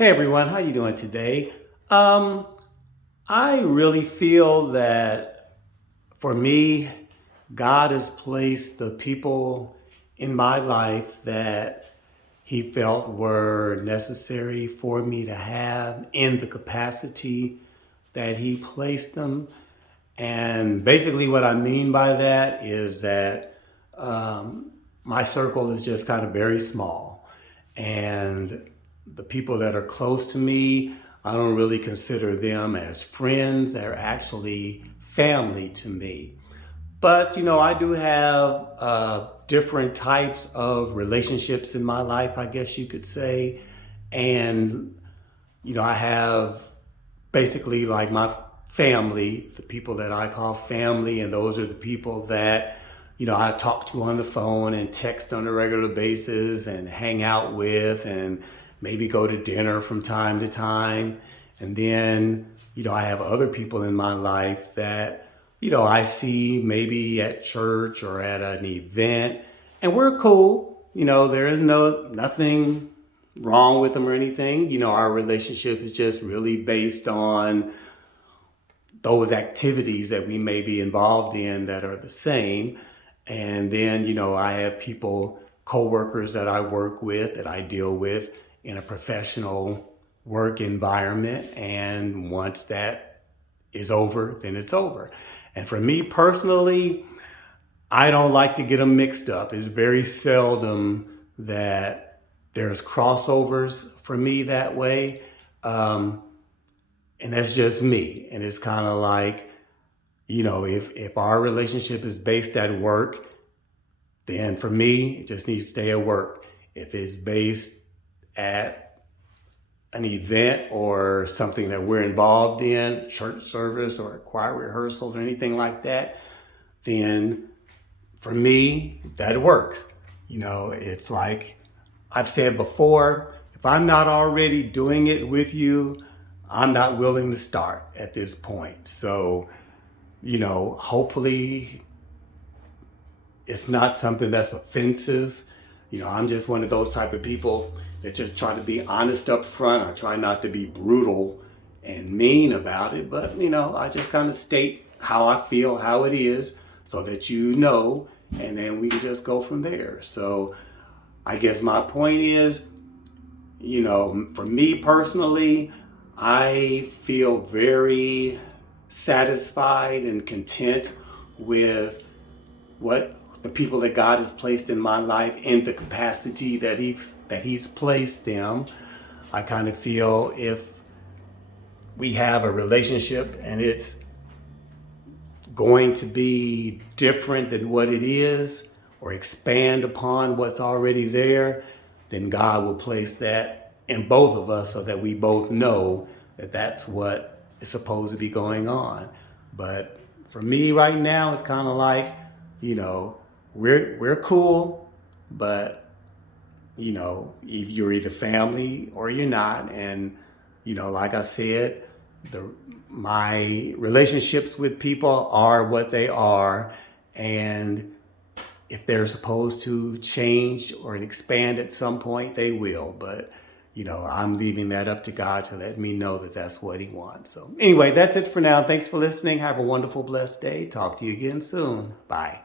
Hey everyone, how you doing today? Um, I really feel that for me, God has placed the people in my life that He felt were necessary for me to have in the capacity that He placed them. And basically, what I mean by that is that my circle is just kind of very small. And the people that are close to me, I don't really consider them as friends. They're actually family to me. But, I do have different types of relationships in my life, I guess you could say. And, I have basically like my family, the people that I call family, and those are the people that, I talk to on the phone and text on a regular basis and hang out with and maybe go to dinner from time to time. And then, I have other people in my life that, I see maybe at church or at an event and we're cool. There is nothing wrong with them or anything. Our relationship is just really based on those activities that we may be involved in that are the same. And then, I have people, coworkers that I work with, that I deal with in a professional work environment. And once that is over, then it's over. And for me personally, I don't like to get them mixed up. It's very seldom that there's crossovers for me that way. Um, and that's just me. And it's kind of like, if our relationship is based at work, then for me, it just needs to stay at work. If it's based at an event or something that we're involved in, church service or a choir rehearsal or anything like that, then for me, that works. It's like I've said before, if I'm not already doing it with you, I'm not willing to start at this point. So, hopefully it's not something that's offensive. I'm just one of those type of people that just try to be honest up front. I try not to be brutal and mean about it, but I just kind of state how I feel, how it is, so that and then we can just go from there. So I guess my point is, for me personally, I feel very satisfied and content with what the people that God has placed in my life in the capacity that He's placed them. I kind of feel if we have a relationship and it's going to be different than what it is or expand upon what's already there, then God will place that in both of us so that we both know that that's what is supposed to be going on. But for me right now, it's kind of like, we're cool, but you're either family or you're not. And like I said, my relationships with people are what they are, and if they're supposed to change or expand at some point, they will. But I'm leaving that up to God to let me know that that's what He wants. So anyway, that's it for now. Thanks for listening. Have a wonderful, blessed day. Talk to you again soon. Bye.